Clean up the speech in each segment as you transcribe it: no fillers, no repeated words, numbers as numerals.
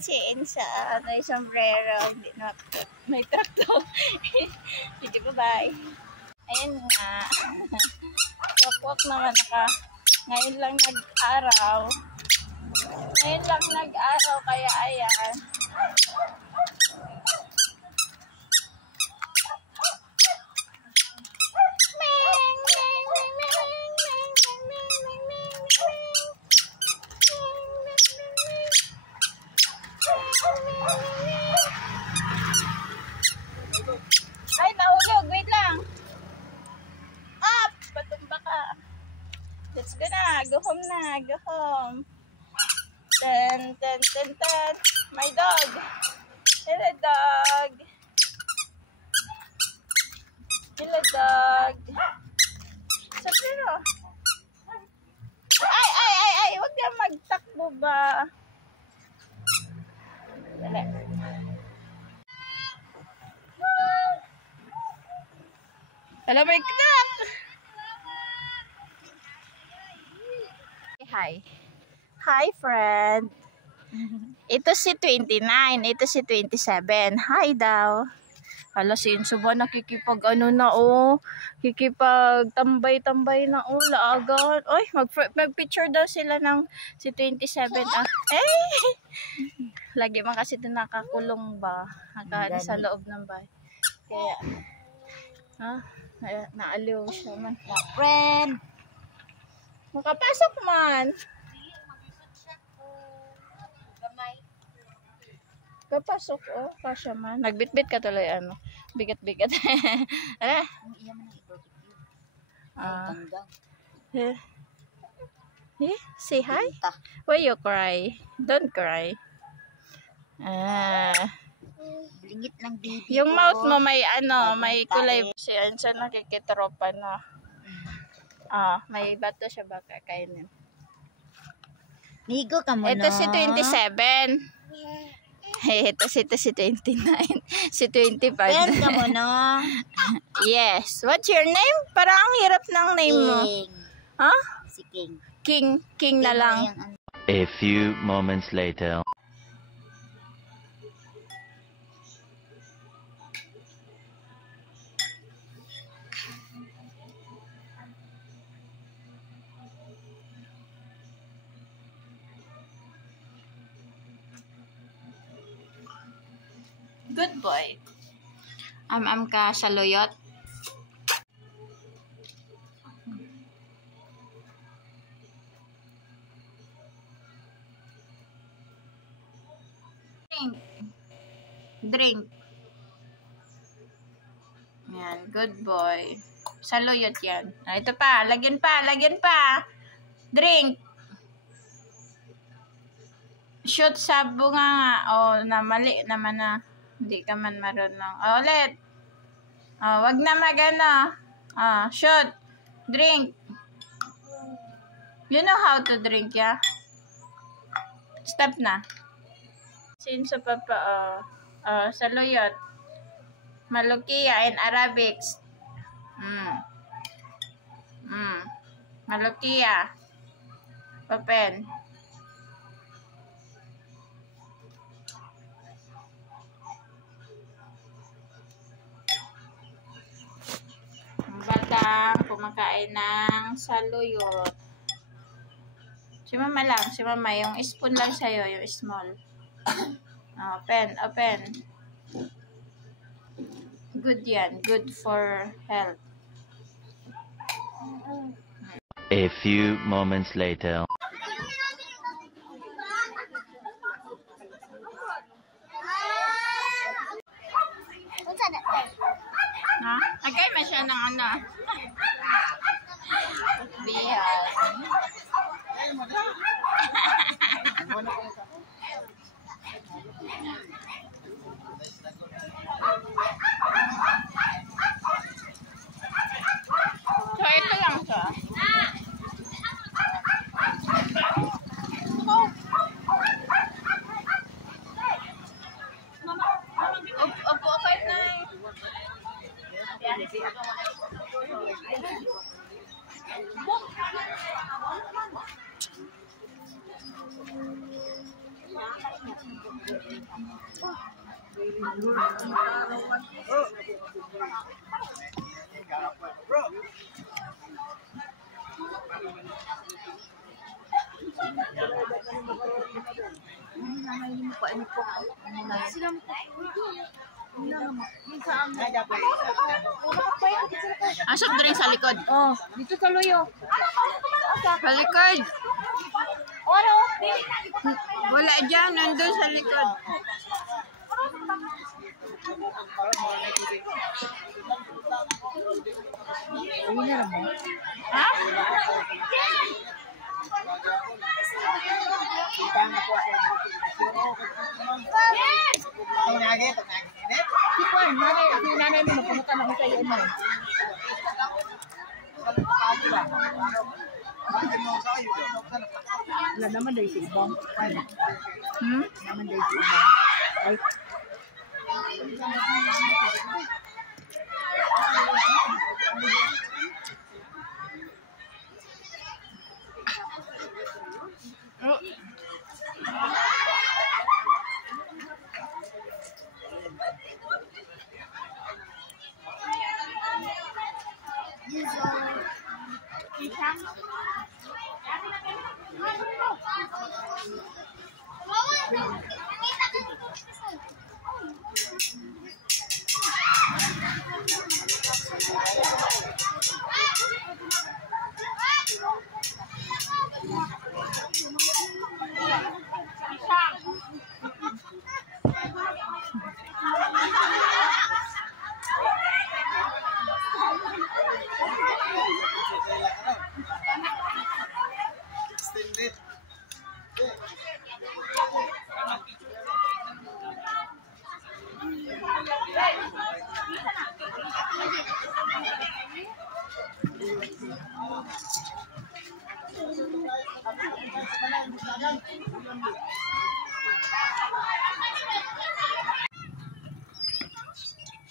si Insa. May sombrero. Hindi na. May traktor. Sige, bye-bye. Ayan nga. Walk-walk naman naka. Ngayon lang nag-araw. Kaya ayan. Ay, nahulog. Wait lang. Up! Patumba ka. Let's go na. Go home na. Go home. Dun, dun, dun, dun. My dog. Hello, dog. Hello, dog. Sabrina. Ay. Huwag ka magtakbo ba? Dali. Hello, my cat. Hi. Hi, friend. Ito si 29. Ito si 27. Hi daw. Hala, si Inso ba nakikipag ano na kikipag tambay na laagan. Oy, mag-picture daw sila ng si 27. Lagi man kasi doon nakakulong ba? Sa loob ng bahay. Kaya, naaliw siya man. Friend! Makapasok man. Kapasok, kasya man. Nagbitbit ka tuloy, bigat-bigat. Say hi? Why you cry? Don't cry. Blingit lang, baby. Yung mouth mo may may kulay. Siya nakikitropa na. May bato siya baka kainin. Ligo ka mo Ito si 27. Ito si 29. Si 25. Friend ka mo no? Yes. What's your name? Parang ang hirap ng name mo. Si King. King na lang. A few moments later. Good boy. Am ka saluyot. Drink. Yan, good boy. Saluyot yan. Ito pa, lagyan pa. Drink. Shoot sa bunga nga. Mali naman na. Hindi ka man marunong. Ulit. Wag na magano. Shoot. Drink. You know how to drink, yeah? Stop na. Since papa, saluyot. Malukiya in Arabic. Malukiya. Papen. Batang kumakain ng saluyot. Si mama lang. Si mama, yung spoon lang sa'yo, yung small. Open. Good yan. Good for health. A few moments later. Agay man siya ng Bihan. So, ito lang siya. Opo, kahit na Asok na rin sa likod. Oh, dito sa luyo. Sa likod. Wala dyan, nandun sa likod. Ha? Nanay mo pumunta na ko sa iyo mo. Wala naman dahil sa ibang. Naman dahil sa ibang. Ay.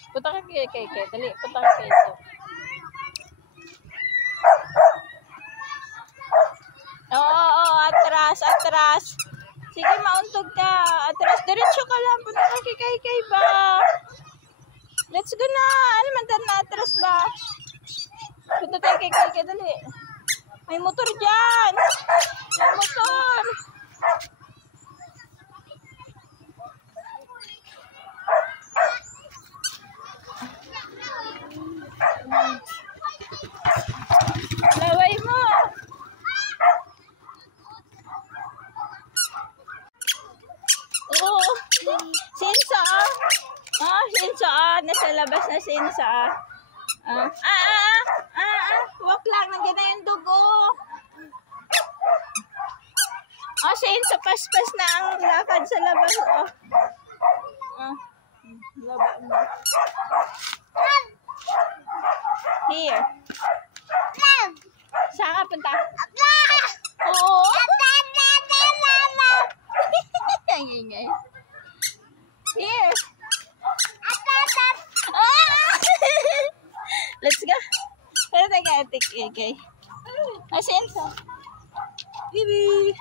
Punta ka kay dali, punta ka kay ito. Oo, atras. Sige, mauntog ka. Atras, diretso ka lang. Punta ka kay ba? Let's go na. Ano man na atras ba? Punta tayo kay dali. May motor dyan. May motor. Laway mo. Oo. Sinsa. Sinsa. Nasa labas na sinsa. Wak lang. Nandiyan na yung dugo. Sinsa. Paspas na ang lakad sa labas. Laba mo. Here. Saan ka punta? Oo. Ang ingay. Here. Let's go. Pero tayo ka, Atik. Asin sa. Bibi.